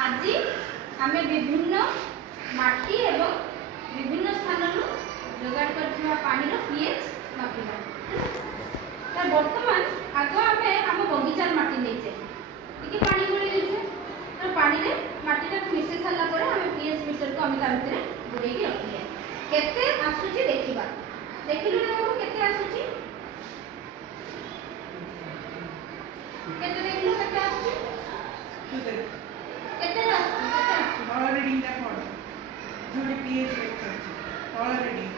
आज आम विभिन्न माटी एवं विभिन्न स्थान जोगाड़ कर पानी पीएच मापिबा। बर्तमान आग आम बगीचार माटी नहीं टे पानी गोली तो पानी में माटी मिसई सारा आम पीएच मीटर को आम बुड़े रखिए केते आसुची देखिबा। देखिलु केते आसुची केते देखिलु केते आसुची केते आसुची ऑल रीडिंग दैट मॉडल जोडी पीएच लेक्चर ऑल रीडिंग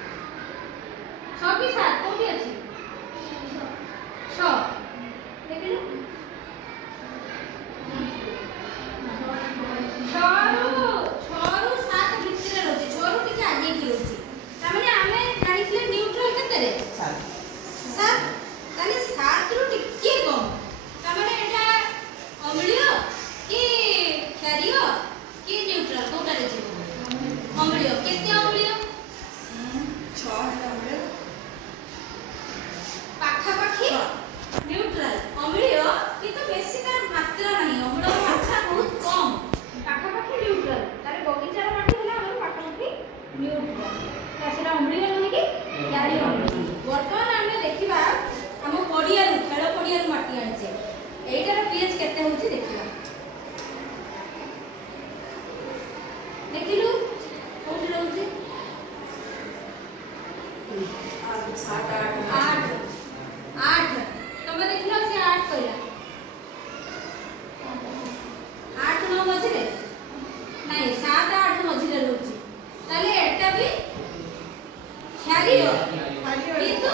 6 की 7 कोठी अछि 6 देखिलु 6 रु 7 भितर रहछि 6 रु टिके आगे की रहछि तामाने आमे जानिथिले न्यूट्रल केते रे 7 ताले 7 रु टिके कम तामाने एटा अम्लीय कि क्षारीय कि न्यूट्रल कोटा रे छिबो अम्लीय केते अम्लीय 6 है अम्लीय पाखा पाखी न्यूट्रल अम्लीय किंतु बेसी तार मात्रा नहीं अम्ल मात्रा बहुत कम पाखा पाखी न्यूट्रल तारे बगीचार माटी होला हमर पाखा पाखी न्यूट्रल तासेरा अम्लीय नहीं कि क्षारीय अम्लीय। वर्तमान हमने देखिबा हम पडिया रु खेल पडिया रु माटी आनछे एटार पीएच केते होची देखिबा। देखिलु कोठी रहउची 7 8 8 तमे देखिलो से 8 कहला 8 9 मझिरे नहीं 7 8 मझिरे रहउची ताले एटा भी क्षारीय किंतु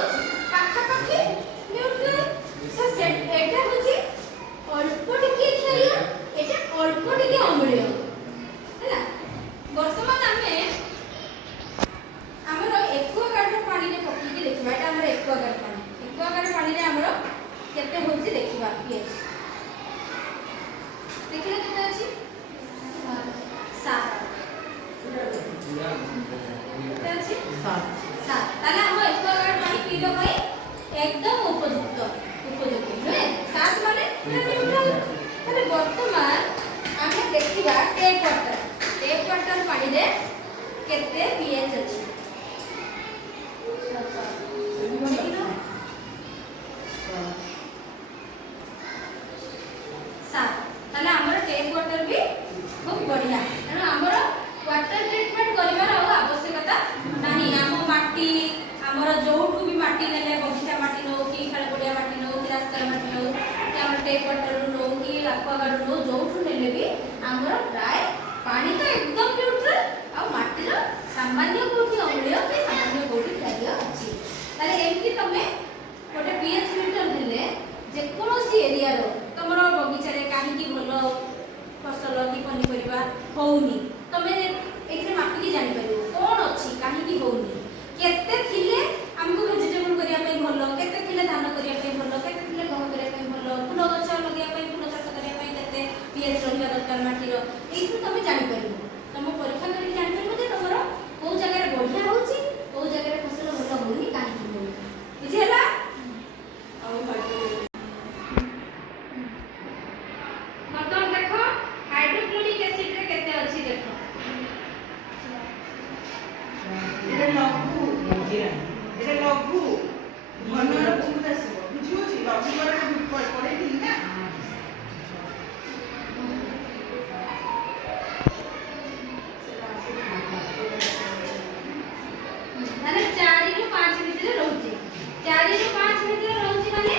पाखा पाखी न्यूट्रल सो सेट एटा होची अल्प टिके क्षारीय एटा अल्प टिके अम्लीय हैला। वर्तमान आमे हमर एक्वागार्ड पानी रे पकी के देखबा एटा हमर एक्वागार्ड पानी रे हमर केते होची देखबा पीएच देखिला केते अछि 7 केते अछि 7 ताले हम एक्वागार्ड पानी पीलो भाई एकदम उपयुक्त नुहे 7 माने न्यूट्रल। ताले वर्तमान आमे देखिबा टेप वाटर पानी रे केते पीएच अछि ताले हमर टेप वाटर भी खूब बढ़िया तेणु हमर वाटर ट्रीटमेंट करिवार आवश्यकता नाही। आम माटी हमर जोठू भी माटी नेले बगीचा माटी नो कि खेल पडिया माटी नो कि रास्ता माटी नो कि हमर टेप वाटर नो कि एक्वागार्ड नो जोठू नेले भी हमर प्राय पानी तो एकदम न्यूट्रल आ माटी रो सामान्य कोठी अम्लीय कि सामान्य कोठी क्षारीय अछि। ताले एमकी तमे गोटे पीएच मीटर देले जे कोनोसी एरिया रो तमरो बगीचा रे काहे की भलो फसल की पनिपरिबा होउनी तमे एथरे मापी की जानि परिबो कोन अछि काहे की होउनी केते थिले हमको वेजिटेबल करिया पई भलो केते थिले धान करिया पई भलो केते थिले गहम करिया पई भलो फूल गछ लगिया पई फूल चाष करिया पई केते पीएच रहिया दरकार माटी रो एथु तमे जानि परिबो तम परीक्षा करी जानि परिबो जे तमरो को जगह रे बढ़िया होउची को जगह रे फसल भलो होउनी काहे की होउनी बुझियला। मतलब देखो हाइड्रोक्लोरिक एसिड रे केते अछि देखो এটা লঘু এটা লঘু ঘনর বহুত আসিব বুঝিওছি লঘু করে পড়ে দিই না মানে 4 रु 5 ভিতরে রହୁଛି 4 रु 5 ভিতরে রହୁଛି মানে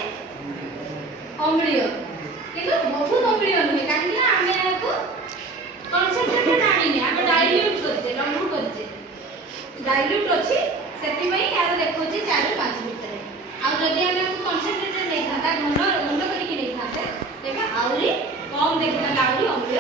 অম্লীয় কিন্তু বহুত অম্লীয় নহে কারণ না আমি ইয়াকু কনসেন্ট্রেটেড আনিনি আমি ডাইল্यूट করছে লঘু করছে डाइल्यूट अछि सेति पई यार देखोछि 4 रु 5 मीटर आ जदि हम कनसेंट्रेटेड नै थाता घन करी कि नै थाते तेबे आउरी कम देखना आउरी अम्लीय